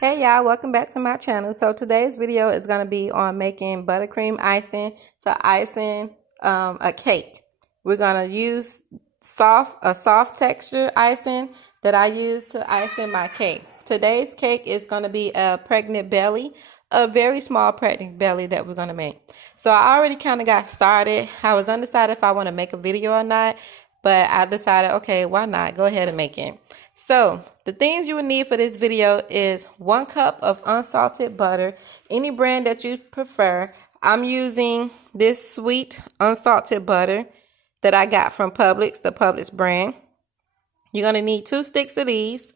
Hey y'all, welcome back to my channel. So today's video is going to be on making buttercream icing to icing a cake. We're going to use a soft texture icing that I use to icing my cake. Today's cake is going to be a pregnant belly, a very small pregnant belly that we're going to make. So I already kind of got started. I was undecided if I want to make a video or not, but I decided, okay, why not? Go ahead and make it. So the things you will need for this video is 1 cup of unsalted butter, any brand that you prefer. I'm using this sweet unsalted butter that I got from Publix, the Publix brand. You're going to need 2 sticks of these.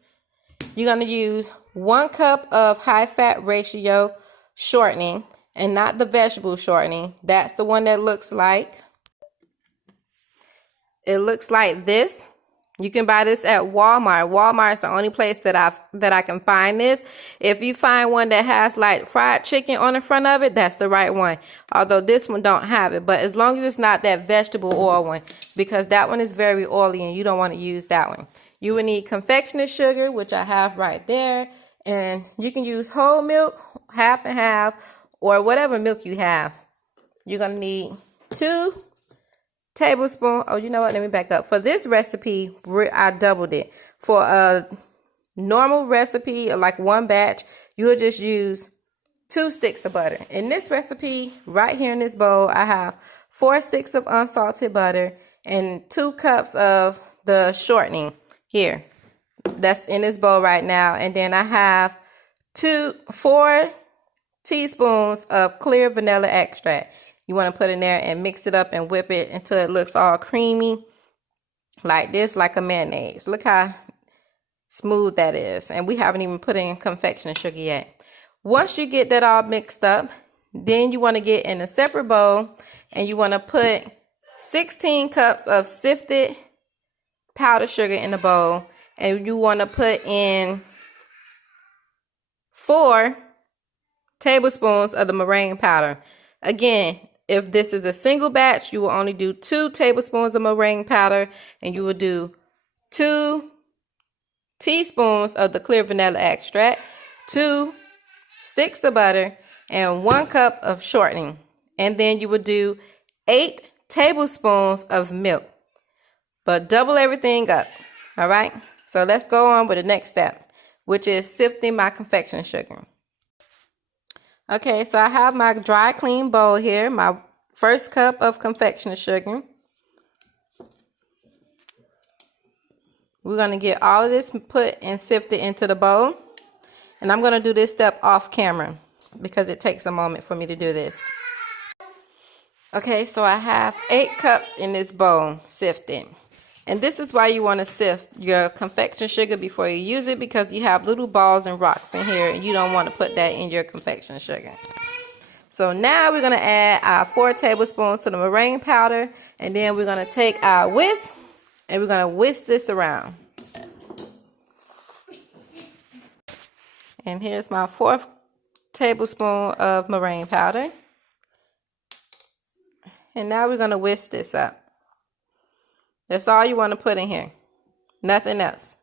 You're going to use 1 cup of high fat ratio shortening, and not the vegetable shortening. That's the one that looks like, it looks like this. You can buy this at Walmart. Walmart is the only place that I can find this. If you find one that has like fried chicken on the front of it, that's the right one. Although this one don't have it, but as long as it's not that vegetable oil one, because that one is very oily and you don't want to use that one. You will need confectioner's sugar, which I have right there, and you can use whole milk, half and half, or whatever milk you have. You're gonna need 2 tablespoon. Oh, you know what? Let me back up. For this recipe, I doubled it. For a normal recipe, like 1 batch, you will just use 2 sticks of butter. In this recipe, right here in this bowl, I have 4 sticks of unsalted butter and 2 cups of the shortening here. That's in this bowl right now. And then I have 4 teaspoons of clear vanilla extract. You want to put in there and mix it up and whip it until it looks all creamy like this, like a mayonnaise. Look how smooth that is. And we haven't even put in confectioner sugar yet. Once you get that all mixed up, then you want to get in a separate bowl and you want to put 16 cups of sifted powdered sugar in the bowl. And you want to put in 4 tablespoons of the meringue powder. Again, if this is a single batch, you will only do 2 tablespoons of meringue powder, and you will do 2 teaspoons of the clear vanilla extract, 2 sticks of butter, and 1 cup of shortening. And then you would do 8 tablespoons of milk. But double everything up. All right? So let's go on with the next step, which is sifting my confectioner sugar. Okay, so I have my dry clean bowl here, my 1st cup of confectioner sugar. We're going to get all of this put and sifted into the bowl. And I'm going to do this step off camera because it takes a moment for me to do this. Okay, so I have 8 cups in this bowl sifted. And this is why you want to sift your confection sugar before you use it, because you have little balls and rocks in here and you don't want to put that in your confection sugar. So now we're going to add our 4 tablespoons to the meringue powder, and then we're going to take our whisk and we're going to whisk this around. And here's my 4th tablespoon of meringue powder. And now we're going to whisk this up. That's all you want to put in here. Nothing else.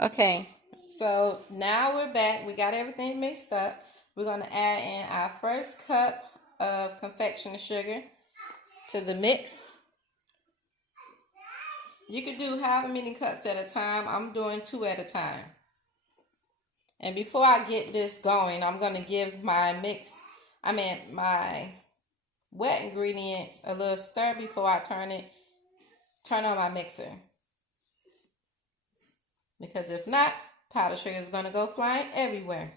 Okay, so now we're back. We got everything mixed up. We're going to add in our 1st cup of confectioner sugar to the mix. You can do however many cups at a time. I'm doing 2 at a time. And before I get this going, I'm going to give my my wet ingredients a little stir before I turn on my mixer. Because if not, powdered sugar is going to go flying everywhere.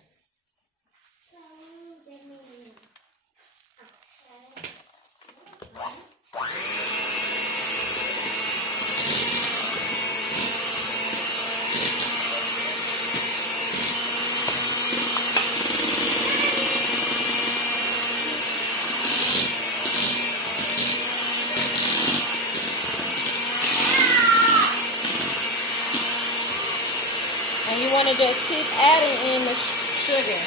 And you want to just keep adding in the sugar.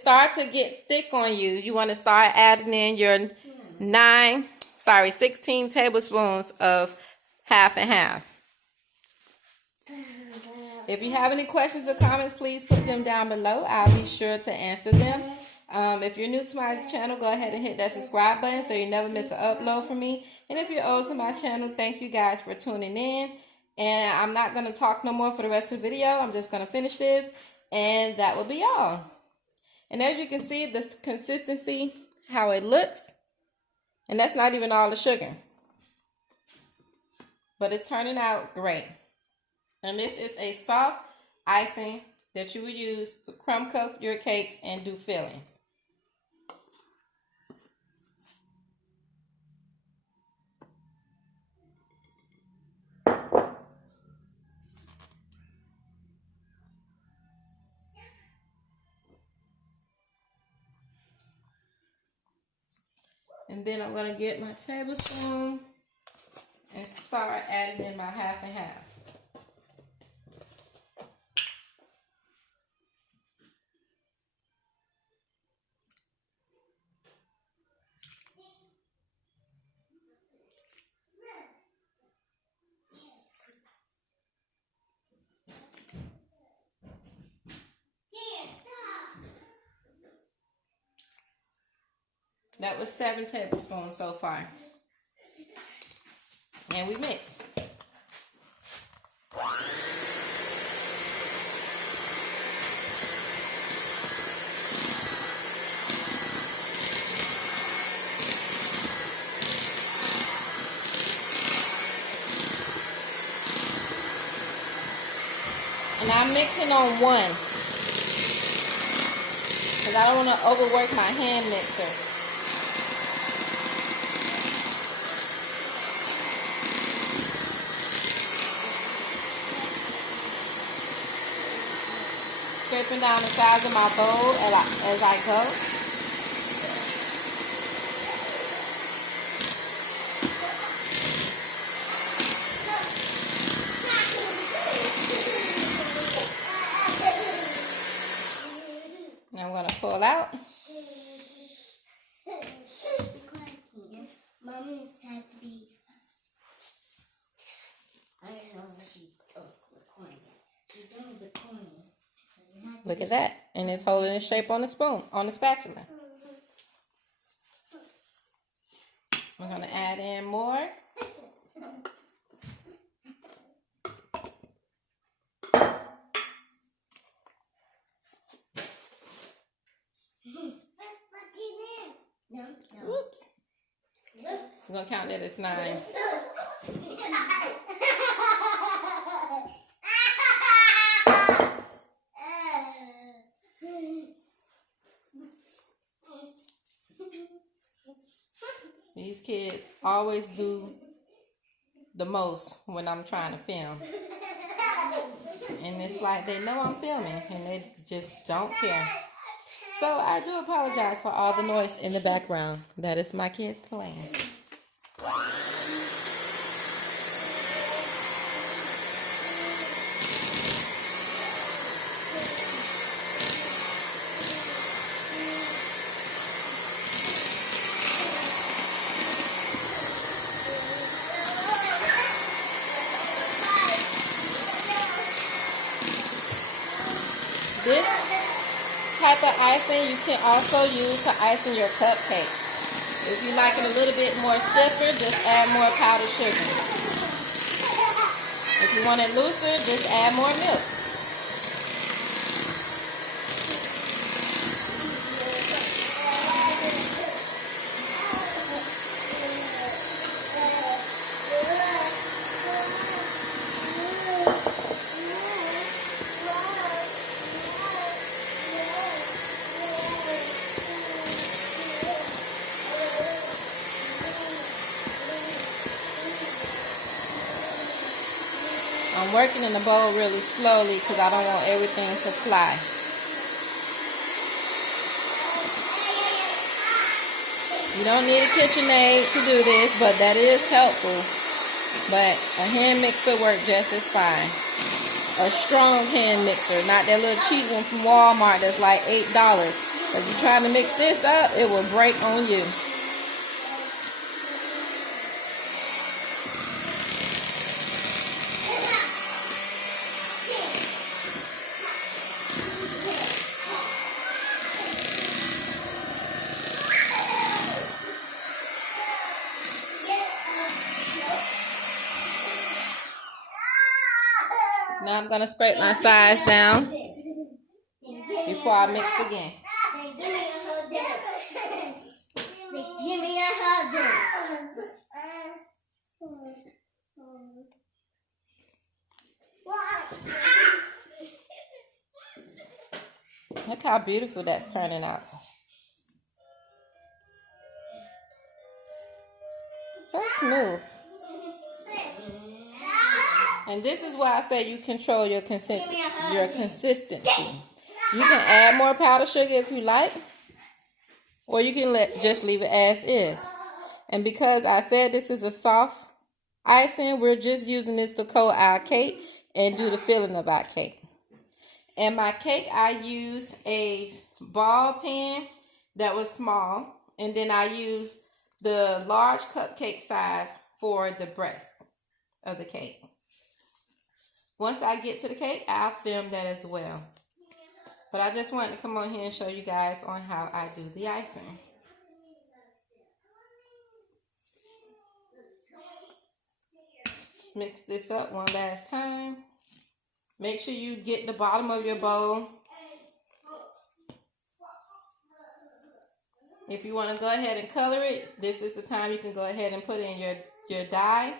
starts to get thick on you, you want to start adding in your 16 tablespoons of half and half. If you have any questions or comments, please put them down below. I'll be sure to answer them. If you're new to my channel, go ahead and hit that subscribe button so you never miss an upload from me. And if you're old to my channel, thank you guys for tuning in. And I'm not going to talk no more for the rest of the video. I'm just going to finish this, and that will be all. And as you can see, the consistency, how it looks, and that's not even all the sugar. But it's turning out great. And this is a soft icing that you would use to crumb coat your cakes and do fillings. And then I'm going to get my tablespoon and start adding in my half and half. That was 7 tablespoons so far. And we mix. And I'm mixing on 1, because I don't want to overwork my hand mixer. Scraping down the sides of my bowl as I go. Now I'm going to pull out. Mom said to be. I don't know what she's recording. She's doing recording. Look at that. And it's holding its shape on the spoon, on the spatula. We're going to add in more. Oops. We're going to count that as 9. These kids always do the most when I'm trying to film. And it's like they know I'm filming and they just don't care. So I do apologize for all the noise in the background. That is my kids playing. This type of icing you can also use to icing your cupcakes. If you like it a little bit more stiffer, just add more powdered sugar. If you want it looser, just add more milk. I'm working in the bowl really slowly because I don't want everything to fly. You don't need a KitchenAid to do this, but that is helpful. But a hand mixer works just as fine. A strong hand mixer, not that little cheap one from Walmart that's like $8. If you're trying to mix this up, it will break on you. Now I'm going to scrape my sides down before I mix again. Give me a hug. Look how beautiful that's turning out. So smooth. And this is why I say you control your consistency. You can add more powdered sugar if you like, or you can just leave it as is. And because I said this is a soft icing, we're just using this to coat our cake and do the filling of our cake. And my cake, I use a ball pan that was small, and then I use the large cupcake size for the breast of the cake. Once I get to the cake, I'll film that as well. But I just wanted to come on here and show you guys on how I do the icing. Just mix this up one last time. Make sure you get the bottom of your bowl. If you want to go ahead and color it, this is the time you can go ahead and put in your dye.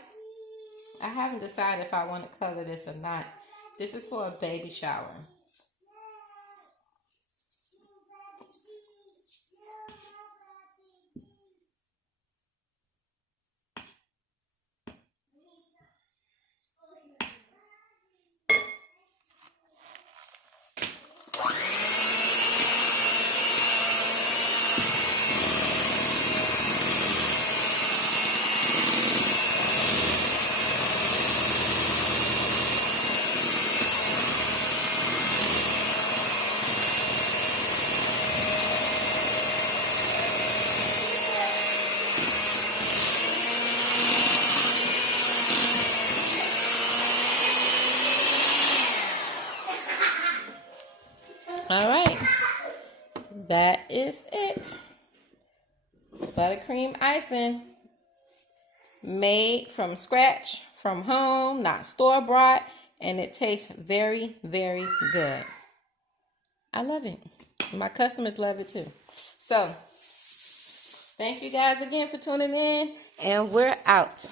I haven't decided if I want to color this or not. This is for a baby shower. All right, that is it. Buttercream icing, made from scratch, from home, not store-bought, and it tastes very, very good. I love it. My customers love it too. So, thank you guys again for tuning in, and we're out.